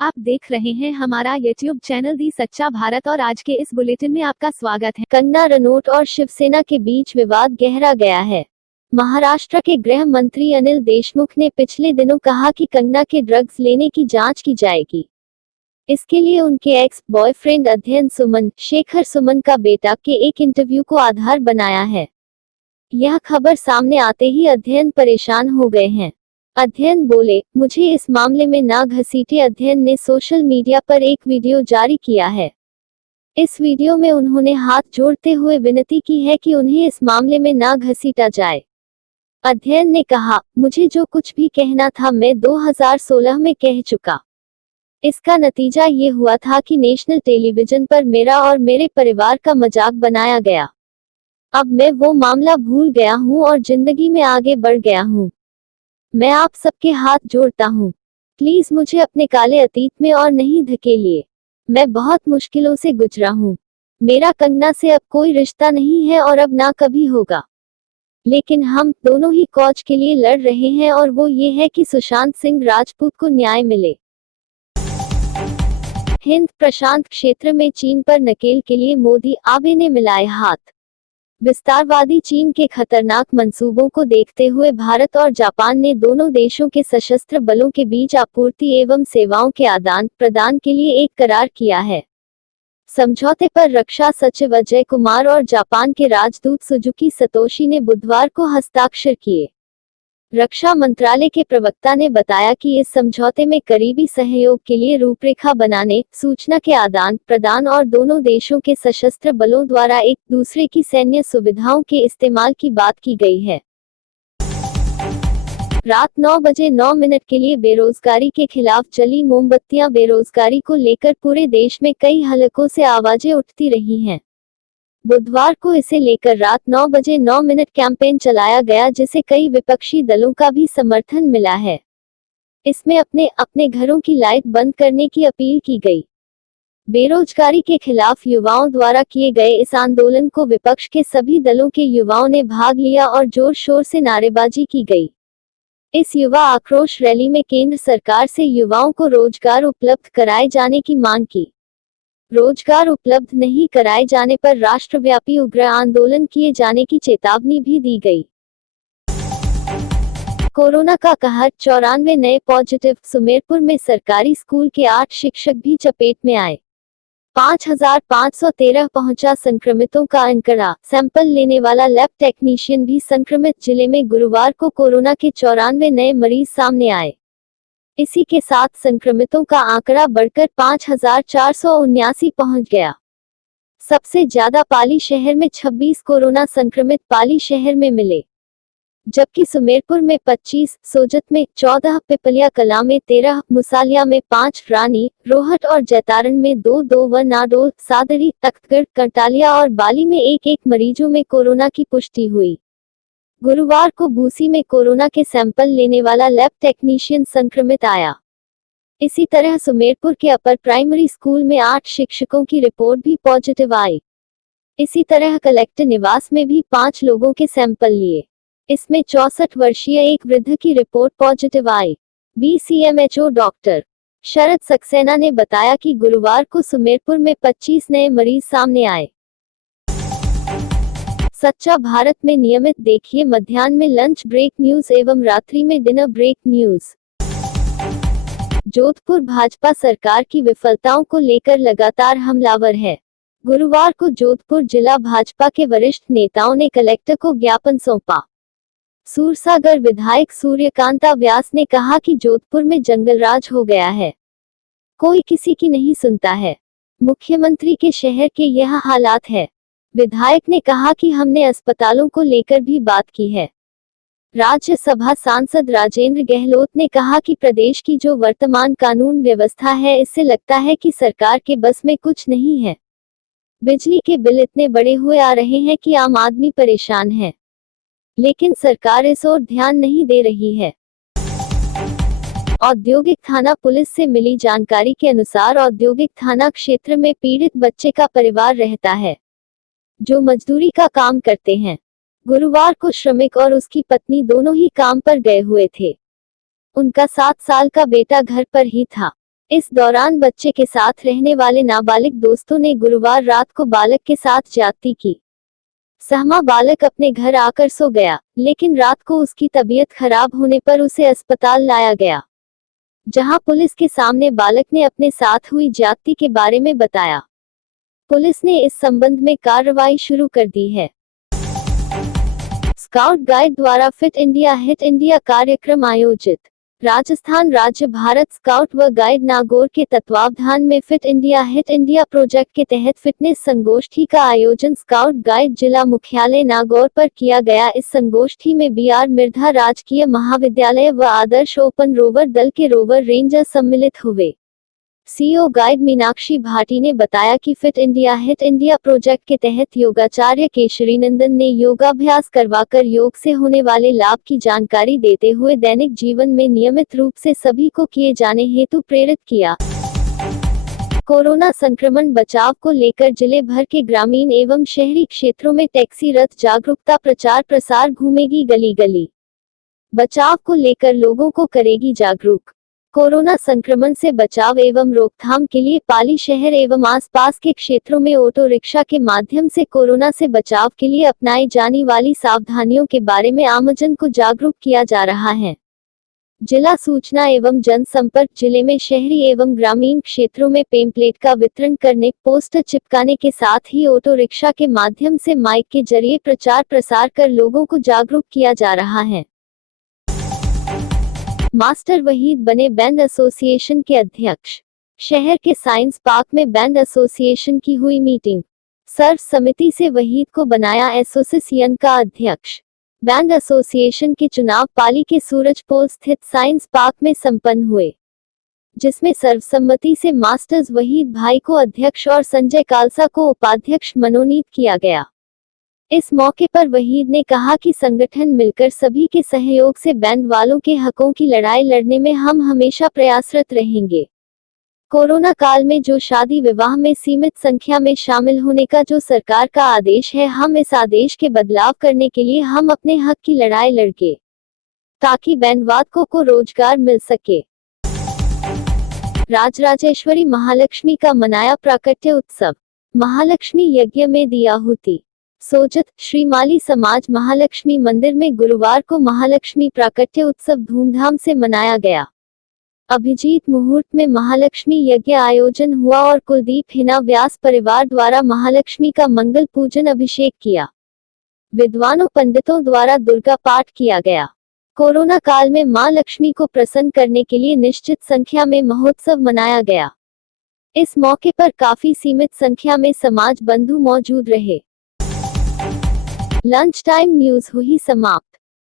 आप देख रहे हैं हमारा YouTube चैनल दी सच्चा भारत और आज के इस बुलेटिन में आपका स्वागत है। कंगना रनौत और शिवसेना के बीच विवाद गहरा गया है। महाराष्ट्र के गृह मंत्री अनिल देशमुख ने पिछले दिनों कहा कि कंगना के ड्रग्स लेने की जांच की जाएगी। इसके लिए उनके एक्स बॉयफ्रेंड अध्ययन सुमन, शेखर सुमन का बेटा, के एक इंटरव्यू को आधार बनाया है। यह खबर सामने आते ही अध्ययन परेशान हो गए हैं। अध्ययन बोले, मुझे इस मामले में ना घसीटे। अध्ययन ने सोशल मीडिया पर एक वीडियो जारी किया है। इस वीडियो में उन्होंने हाथ जोड़ते हुए विनती की है कि उन्हें इस मामले में ना घसीटा जाए। अध्ययन ने कहा, मुझे जो कुछ भी कहना था मैं 2016 में कह चुका। इसका नतीजा ये हुआ था कि नेशनल टेलीविजन पर मेरा और मेरे परिवार का मजाक बनाया गया। अब मैं वो मामला भूल गया हूँ और जिंदगी में आगे बढ़ गया हूँ। मैं आप सबके हाथ जोड़ता हूँ। प्लीज मुझे अपने काले अतीत में और नहीं धकेलिए। मैं बहुत मुश्किलों से गुजरा हूँ। मेरा कंगना से अब कोई रिश्ता नहीं है और अब ना कभी होगा। लेकिन हम दोनों ही कॉज के लिए लड़ रहे हैं और वो ये है कि सुशांत सिंह राजपूत को न्याय मिले। हिंद प्रशांत क्षेत्र में चीन पर नकेल के लिए मोदी आबे ने मिलाए हाथ। विस्तारवादी चीन के खतरनाक मंसूबों को देखते हुए भारत और जापान ने दोनों देशों के सशस्त्र बलों के बीच आपूर्ति एवं सेवाओं के आदान प्रदान के लिए एक करार किया है। समझौते पर रक्षा सचिव अजय कुमार और जापान के राजदूत सुजुकी सतोशी ने बुधवार को हस्ताक्षर किए। रक्षा मंत्रालय के प्रवक्ता ने बताया कि इस समझौते में करीबी सहयोग के लिए रूपरेखा बनाने, सूचना के आदान प्रदान और दोनों देशों के सशस्त्र बलों द्वारा एक दूसरे की सैन्य सुविधाओं के इस्तेमाल की बात की गई है। रात 9 बजे 9 मिनट के लिए बेरोजगारी के खिलाफ जली मोमबत्तियां। बेरोजगारी को लेकर पूरे देश में कई हलकों से आवाजें उठती रही हैं। बुधवार को इसे लेकर रात 9 बजे 9 मिनट कैंपेन चलाया गया, जिसे कई विपक्षी दलों का भी समर्थन मिला है। इसमें अपने अपने घरों की लाइट बंद करने की अपील की गई। बेरोजगारी के खिलाफ युवाओं द्वारा किए गए इस आंदोलन को विपक्ष के सभी दलों के युवाओं ने भाग लिया और जोर शोर से नारेबाजी की गई। इस युवा आक्रोश रैली में केंद्र सरकार से युवाओं को रोजगार उपलब्ध कराए जाने की मांग की। रोजगार उपलब्ध नहीं कराए जाने पर राष्ट्रव्यापी उग्र आंदोलन किए जाने की चेतावनी भी दी गई। कोरोना का कहर, 94 नए पॉजिटिव। सुमेरपुर में सरकारी स्कूल के 8 शिक्षक भी चपेट में आए। 5513 पहुंचा संक्रमितों का आंकड़ा। सैंपल लेने वाला लैब टेक्नीशियन भी संक्रमित। जिले में गुरुवार को कोरोना के 94 नए मरीज सामने आए। इसी के साथ संक्रमितों का आंकड़ा बढ़कर 5479 पहुंच गया। सबसे ज्यादा पाली शहर में 26 कोरोना संक्रमित पाली शहर में मिले, जबकि सुमेरपुर में 25, सोजत में 14, पिपलिया कला में 13, मुसालिया में 5, रानी, रोहट और जैतारण में 2, व नाडोल, सादरी, तख्तगढ़, कंटालिया और बाली में 1 मरीजों में कोरोना की पुष्टि हुई। गुरुवार को भूसी में कोरोना के सैंपल लेने वाला लैब टेक्नीशियन संक्रमित आया। इसी तरह सुमेरपुर के अपर प्राइमरी स्कूल में 8 शिक्षकों की रिपोर्ट भी पॉजिटिव आई। इसी तरह कलेक्टर निवास में भी 5 लोगों के सैंपल लिए। इसमें 64 वर्षीय एक वृद्ध की रिपोर्ट पॉजिटिव आई। बीसीएमएचओ डॉक्टर शरद सक्सेना ने बताया कि गुरुवार को सुमेरपुर में 25 नए मरीज सामने आए। सच्चा भारत में नियमित देखिए मध्याह्न में लंच ब्रेक न्यूज एवं रात्रि में dinner break news. Jodhpur Bhajpa सरकार की विफलताओं को लेकर लगातार हमलावर है। गुरुवार को जोधपुर जिला भाजपा के वरिष्ठ नेताओं ने कलेक्टर को ज्ञापन सौंपा। सूरसागर विधायक सूर्यकांता व्यास ने कहा कि जोधपुर में जंगलराज हो गया है, कोई किसी की नहीं सुनता है। मुख्यमंत्री के शहर के यह हालात है। विधायक ने कहा कि हमने अस्पतालों को लेकर भी बात की है। राज्यसभा सांसद राजेंद्र गहलोत ने कहा कि प्रदेश की जो वर्तमान कानून व्यवस्था है, इससे लगता है कि सरकार के बस में कुछ नहीं है। बिजली के बिल इतने बड़े हुए आ रहे हैं कि आम आदमी परेशान है, लेकिन सरकार इस ओर ध्यान नहीं दे रही है। औद्योगिक थाना पुलिस से मिली जानकारी के अनुसार औद्योगिक थाना क्षेत्र में पीड़ित बच्चे का परिवार रहता है, जो मजदूरी का काम करते हैं। गुरुवार को श्रमिक और उसकी पत्नी दोनों ही काम पर गए हुए थे। उनका 7 साल का बेटा घर पर ही था। इस दौरान बच्चे के साथ रहने वाले नाबालिग दोस्तों ने गुरुवार रात को बालक के साथ ज्यादती की। सहमा बालक अपने घर आकर सो गया, लेकिन रात को उसकी तबीयत खराब होने पर उसे अस्पताल लाया गया, जहां पुलिस के सामने बालक ने अपने साथ हुई ज्यादती के बारे में बताया। पुलिस ने इस संबंध में कार्रवाई शुरू कर दी है। स्काउट गाइड द्वारा फिट इंडिया हिट इंडिया कार्यक्रम आयोजित। राजस्थान राज्य भारत स्काउट व गाइड नागौर के तत्वावधान में fit India hit India project के तहत फिटनेस संगोष्ठी का आयोजन स्काउट गाइड जिला मुख्यालय नागौर पर किया गया। इस संगोष्ठी में BR मिर्धा राजकीय महाविद्यालय व आदर्श ओपन रोवर दल के रोवर रेंजर सम्मिलित हुए। CEO गाइड मीनाक्षी भाटी ने बताया कि fit India hit India project के तहत योगाचार्य केशरी नंदन ने योगाभ्यास करवाकर योग से होने वाले लाभ की जानकारी देते हुए दैनिक जीवन में नियमित रूप से सभी को किए जाने हेतु प्रेरित किया। कोरोना संक्रमण बचाव को लेकर जिले भर के ग्रामीण एवं शहरी क्षेत्रों में टैक्सी रथ जागरूकता प्रचार प्रसार घूमेगी गली गली। बचाव को लेकर लोगों को करेगी जागरूक। कोरोना संक्रमण से बचाव एवं रोकथाम के लिए पाली शहर एवं आसपास के क्षेत्रों में ऑटो रिक्शा के माध्यम से कोरोना से बचाव के लिए अपनाई जाने वाली सावधानियों के बारे में आमजन को जागरूक किया जा रहा है। जिला सूचना एवं जनसंपर्क जिले में शहरी एवं ग्रामीण क्षेत्रों में पेम्पलेट का वितरण करने, पोस्टर चिपकाने के साथ ही ऑटो रिक्शा के माध्यम से माइक के जरिए प्रचार प्रसार कर लोगों को जागरूक किया जा रहा है। मास्टर वहीद बने बैंड एसोसिएशन के अध्यक्ष। शहर के साइंस पार्क में बैंड एसोसिएशन की हुई मीटिंग। सर्व समिति से वहीद को बनाया एसोसिएशन का अध्यक्ष। बैंड एसोसिएशन के चुनाव पाली के सूरजपोल स्थित साइंस पार्क में संपन्न हुए, जिसमें सर्वसम्मति से मास्टर्स वहीद भाई को अध्यक्ष और संजय कालसा को उपाध्यक्ष मनोनीत किया गया। इस मौके पर वहीद ने कहा कि संगठन मिलकर सभी के सहयोग से बैंड वालों के हकों की लड़ाई लड़ने में हम हमेशा प्रयासरत रहेंगे। कोरोना काल में जो शादी विवाह में सीमित संख्या में शामिल होने का जो सरकार का आदेश है, हम इस आदेश के बदलाव करने के लिए हम अपने हक की लड़ाई लड़के, ताकि बैंडवादकों को रोजगार मिल सके। राजराजेश्वरी महालक्ष्मी का मनाया प्राकट्य उत्सव। महालक्ष्मी यज्ञ में दी आहुति। सोजत श्रीमाली समाज महालक्ष्मी मंदिर में गुरुवार को महालक्ष्मी प्राकट्य उत्सव धूमधाम से मनाया गया। अभिजीत मुहूर्त में महालक्ष्मी यज्ञ आयोजन हुआ और कुलदीप हिना व्यास परिवार द्वारा महालक्ष्मी का मंगल पूजन अभिषेक किया। विद्वानों पंडितों द्वारा दुर्गा पाठ किया गया। कोरोना काल में मां लक्ष्मी को प्रसन्न करने के लिए निश्चित संख्या में महोत्सव मनाया गया। इस मौके पर काफी सीमित संख्या में समाज बंधु मौजूद रहे। लंच टाइम न्यूज हुई समाप्त।